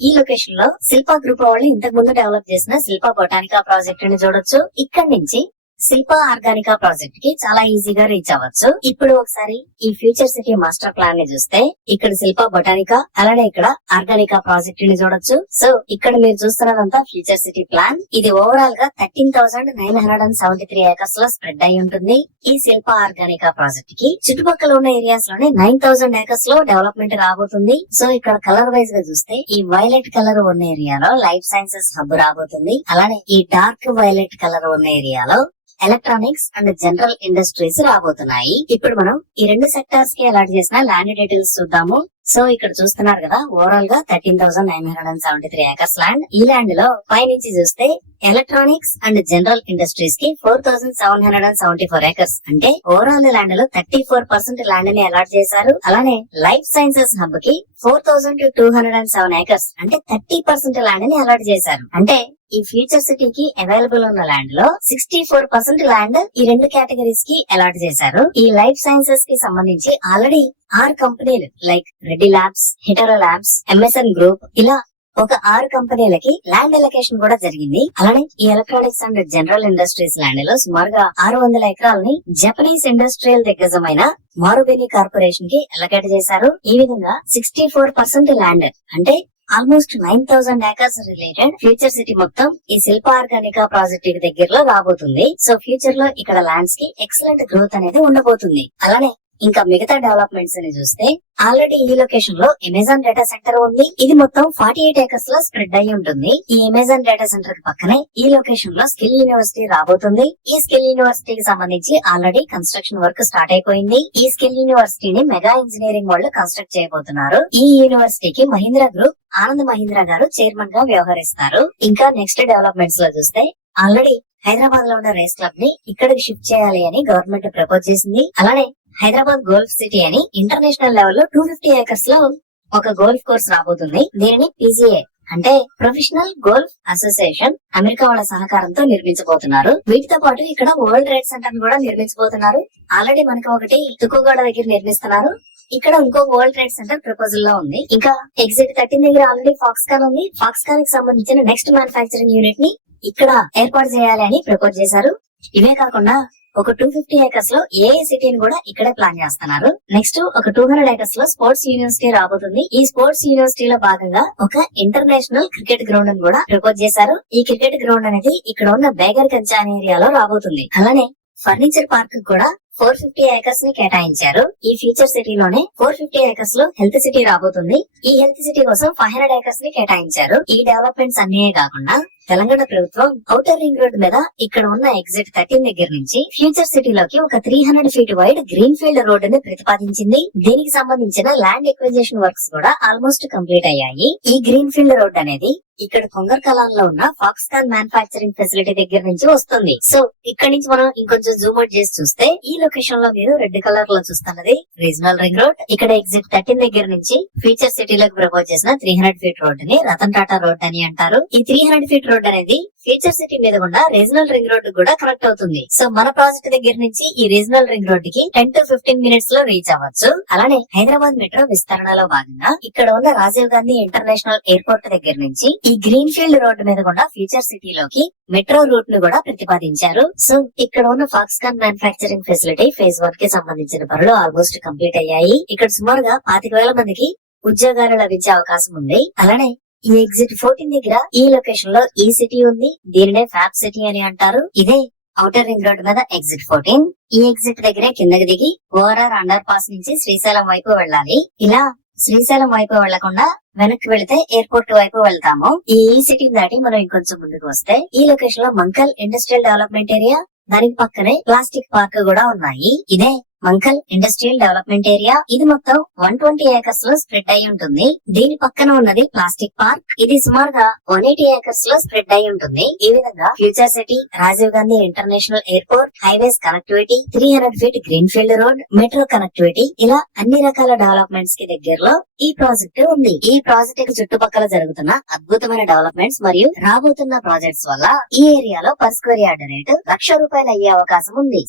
ఈ లొకేషన్ లో శిల్పా గ్రూప్ వాళ్ళు ఇంతకు ముందు డెవలప్ చేసిన శిల్పా బొటానికా ప్రాజెక్ట్ ని చూడొచ్చు. ఇక్కడ నుంచి శిల్పా ఆర్గానికా ప్రాజెక్ట్ కి చాలా ఈజీగా రీచ్ అవ్వచ్చు. ఇప్పుడు ఒకసారి ఈ ఫ్యూచర్ సిటీ మాస్టర్ ప్లాన్ ని చూస్తే ఇక్కడ శిల్పా బొటానికా అలానే ఇక్కడ ఆర్గానికా ప్రాజెక్ట్ ని చూడొచ్చు. సో ఇక్కడ మీరు చూస్తున్నదంతా ఫ్యూచర్ సిటీ ప్లాన్. ఇది ఓవరాల్ గా 13,973 ఏకర్స్ లో స్ప్రెడ్ అయి ఉంటుంది. ఈ శిల్పా ఆర్గానికా ప్రాజెక్ట్ కి చుట్టుపక్కల ఉన్న ఏరియాస్ లోనే 9,000 ఏకర్స్ లో డెవలప్మెంట్ రాబోతుంది. సో ఇక్కడ కలర్ వైజ్ గా చూస్తే ఈ వైలెట్ కలర్ ఉన్న ఏరియాలో లైఫ్ సైన్సెస్ హబ్ రాబోతుంది. అలానే ఈ డార్క్ వైలెట్ కలర్ ఉన్న ఏరియాలో ఎలక్ట్రానిక్స్ అండ్ జనరల్ ఇండస్ట్రీస్ రాబోతున్నాయి. ఇప్పుడు మనం ఈ రెండు సెక్టార్స్ కి అలాట్ చేసిన ల్యాండ్ డీటెయిల్స్ చూద్దాము. సో ఇక్కడ చూస్తున్నారు కదా, ఓవరాల్ గా 13,973 ఏకర్స్ ల్యాండ్. ఈ ల్యాండ్ లో పైనుంచి చూస్తే ఎలక్ట్రానిక్స్ అండ్ జనరల్ ఇండస్ట్రీస్ కి 4,774 ఏకర్స్, అంటే ఓవరాల్ ల్యాండ్ లో 34% ల్యాండ్ ని అలాట్ చేశారు. అలానే లైఫ్ సైన్సెస్ హబ్ కి 4,207 ఏకర్స్, అంటే 30% ల్యాండ్ ని అలాట్ చేశారు. అంటే ఈ ఫ్యూచర్ సిటీకి అవైలబుల్ ఉన్న ల్యాండ్ లో 64% ల్యాండ్ ఈ రెండు కేటగిరీస్ కి అలాట్ చేశారు. ఈ లైఫ్ సైన్సెస్ కి సంబంధించి ఆల్రెడీ 6 కంపెనీలు like Reddy labs, Hetero labs, MSN group ఇలా ఒక 6 కంపెనీలకి ల్యాండ్ ఎలకేషన్ కూడా జరిగింది. అలానే ఈ electronics and general industries land లో సుమారుగా 600 ఎకరాలని జపనీస్ ఇండస్ట్రియల్ దిగ్గజమైన మారుబెని కార్పొరేషన్ కి అలకేట్ చేశారు. ఈ విధంగా 64% ల్యాండ్ అంటే almost 9,000 acres related future city మొత్తం ఈ శిల్పా ఆర్గానికా ప్రాజెక్ట్ దగ్గరలో రాబోతుంది. సో ఫ్యూచర్ లో ఇక్కడ ల్యాండ్స్ కి ఎక్సలెంట్ గ్రోత్ అనేది ఉండబోతుంది. అలానే ఇంకా మిగతా డెవలప్మెంట్స్ ని చూస్తే ఆల్రెడీ ఈ లొకేషన్ లో అమెజాన్ డేటా సెంటర్ ఉంది. ఇది మొత్తం 48 ఏకర్స్ లో స్ప్రెడ్ అయి ఉంటుంది. ఈ అమెజాన్ డేటా సెంటర్ కి పక్కనే ఈ లొకేషన్ లో స్కిల్ యూనివర్సిటీ రాబోతుంది. ఈ స్కిల్ యూనివర్సిటీకి సంబంధించి ఆల్రెడీ కన్స్ట్రక్షన్ వర్క్ స్టార్ట్ అయిపోయింది. ఈ స్కిల్ యూనివర్సిటీని మెగా ఇంజనీరింగ్ వాళ్ళు కన్స్ట్రక్ట్ చేయబోతున్నారు. ఈ యూనివర్సిటీకి మహీంద్రా గ్రూప్ ఆనంద్ మహీంద్రా గారు చైర్మన్ గా వ్యవహరిస్తారు. ఇంకా నెక్స్ట్ డెవలప్మెంట్స్ లో చూస్తే ఆల్రెడీ హైదరాబాద్ లో ఉన్న రేస్ క్లబ్ ని ఇక్కడికి షిఫ్ట్ చేయాలి అని గవర్నమెంట్ ప్రపోజ్ చేసింది. అలానే హైదరాబాద్ గోల్ఫ్ సిటీ అని ఇంటర్నేషనల్ లెవెల్ లో 250 ఏకర్స్ లో ఒక గోల్ఫ్ కోర్స్ రాబోతుంది. దీనిని PGA అంటే ప్రొఫెషనల్ గోల్ఫ్ అసోసియేషన్ అమెరికా వాళ్ళ సహకారంతో నిర్మించబోతున్నారు. వీటితో పాటు ఇక్కడ వరల్డ్ ట్రేడ్ సెంటర్ కూడా నిర్మించబోతున్నారు. ఆల్రెడీ మనకి ఒకటి తుక్కుగూడ దగ్గర నిర్మిస్తున్నారు. ఇక్కడ ఇంకో వరల్డ్ ట్రేడ్ సెంటర్ ప్రపోజల్ లో ఉంది. ఇంకా ఎగ్జిట్ 13 దగ్గర ఆల్రెడీ ఫాక్స్కాన్ ఉంది. ఫాక్స్కాన్ కి సంబంధించిన నెక్స్ట్ మ్యానుఫాక్చరింగ్ యూనిట్ ని ఇక్కడ ఏర్పాటు చేయాలి అని ప్రపోజ్ చేశారు. ఇవే కాకుండా ఒక 250 ఏకర్స్ లో ఏఐ సిటీని కూడా ఇక్కడే ప్లాన్ చేస్తున్నారు. నెక్స్ట్ ఒక 200 ఏకర్స్ లో స్పోర్ట్స్ యూనివర్సిటీ రాబోతుంది. ఈ స్పోర్ట్స్ యూనివర్సిటీలో భాగంగా ఒక ఇంటర్నేషనల్ క్రికెట్ గ్రౌండ్ ని కూడా ప్రపోజ్ చేశారు. ఈ క్రికెట్ గ్రౌండ్ అనేది ఇక్కడ ఉన్న బేగర్ కంచా అనే ఏరియాలో రాబోతుంది. అలానే ఫర్నిచర్ పార్క్ కూడా 450 ఏకర్స్ ని కేటాయించారు. ఈ ఫ్యూచర్ సిటీలోనే 450 ఏకర్స్ లో హెల్త్ సిటీ రాబోతుంది. ఈ హెల్త్ సిటీ కోసం 500 ఏకర్స్ ని కేటాయించారు. ఈ డెవలప్మెంట్స్ అన్నీ కాకుండా తెలంగాణ ప్రభుత్వం ఔటర్ రింగ్ రోడ్ మీద ఇక్కడ ఉన్న ఎగ్జిట్ 13 దగ్గర నుంచి ఫ్యూచర్ సిటీలోకి ఒక 300 feet wide green field road ని ప్రతిపాదించింది. దీనికి సంబంధించిన ల్యాండ్ ఎక్విజిషన్ వర్క్స్ కూడా ఆల్మోస్ట్ కంప్లీట్ అయ్యాయి. ఈ గ్రీన్ ఫీల్డ్ రోడ్ అనేది ఇక్కడ కొంగర్ కలాన్ లో ఉన్న ఫాక్స్కాన్ మ్యానుఫాక్చరింగ్ ఫెసిలిటీ దగ్గర నుంచి వస్తుంది. సో ఇక్కడ నుంచి మనం ఇంకొంచెం జూమ్ అవుట్ చేసి చూస్తే ఈ లొకేషన్ లో మీరు రెడ్ కలర్ లో చూస్తున్నది రీజనల్ రింగ్ రోడ్. ఇక్కడ ఎగ్జిట్ 13 దగ్గర నుంచి ఫ్యూచర్ సిటీలోకి ప్రపోజ్ చేసిన 300 ఫీట్ రోడ్ ని రతన్ టాటా రోడ్ అని అంటారు. ఈ 300 ఫీట్ రోడ్ అనేది ఫ్యూచర్ సిటీ మీద ఉన్న రీజనల్ రింగ్ రోడ్ కూడా కనెక్ట్ అవుతుంది. సో మన ప్రాజెక్ట్ దగ్గర నుంచి ఈ రీజనల్ రింగ్ రోడ్ కి 10 to 15 మినిట్స్ లో రీచ్ అవ్వచ్చు. అలానే హైదరాబాద్ మెట్రో విస్తరణలో భాగంగా ఇక్కడ ఉన్న రాజీవ్ గాంధీ ఇంటర్నేషనల్ ఎయిర్పోర్ట్ దగ్గర నుంచి ఈ గ్రీన్ ఫీల్డ్ రోడ్ మీద కూడా ఫ్యూచర్ సిటీలోకి మెట్రో రూట్ ను కూడా ప్రతిపాదించారు. సో ఇక్కడ ఉన్న ఫాక్స్కాన్ మ్యానుఫాక్చరింగ్ ఫెసిలిటీ ఫేజ్ 1 కి సంబంధించిన పనులు ఆల్మోస్ట్ కంప్లీట్ అయ్యాయి. ఇక్కడ సుమారుగా 25,000 మందికి ఉద్యోగాలు లభించే అవకాశం ఉంది. అలానే ఈ ఎగ్జిట్ 14 దగ్గర ఈ లొకేషన్ లో ఈ సిటీ ఉంది. దీనినే ఫ్యాబ్ సిటీ అని అంటారు. ఇదే ఔటర్ రింగ్ రోడ్ మీద ఎగ్జిట్ 14. ఈ ఎగ్జిట్ దగ్గరే కిందకి దిగి ఓఆర్ఆర్ అండర్ పాస్ నుంచి శ్రీశైలం వైపు వెళ్ళాలి. ఇలా శ్రీశైలం వైపు వెళ్లకుండా వెనక్కి వెళితే ఎయిర్పోర్ట్ వైపు వెళ్తాము. ఈ సిటీ దాటి మనం ఇంకొంచెం ముందుకు వస్తే ఈ లొకేషన్ లో మంకల్ ఇండస్ట్రియల్ డెవలప్మెంట్ ఏరియా, దానికి పక్కనే ప్లాస్టిక్ పార్క్ కూడా ఉన్నాయి. ఇదే మంకల్ ఇండస్ట్రియల్ డెవలప్మెంట్ ఏరియా. ఇది మొత్తం 120 ఏకర్స్ లో స్ప్రెడ్ అయి ఉంటుంది. దీని పక్కన ఉన్నది ప్లాస్టిక్ పార్క్. ఇది సుమారుగా 180 ఏకర్స్ లో స్ప్రెడ్ అయి ఉంటుంది. ఈ విధంగా future city, Rajiv Gandhi international airport, highways connectivity, 300 feet green field road, metro connectivity ఇలా అన్ని రకాల డెవలప్మెంట్స్ కి దగ్గరలో ఈ ప్రాజెక్ట్ ఉంది. ఈ ప్రాజెక్ట్ కి చుట్టుపక్కల జరుగుతున్న అద్భుతమైన డెవలప్మెంట్స్ మరియు రాబోతున్న ప్రాజెక్ట్స్ వల్ల ఈ ఏరియాలో పర్ స్క్వేర్ యార్డ్ రేటు ₹1,00,000 అయ్యే అవకాశం ఉంది.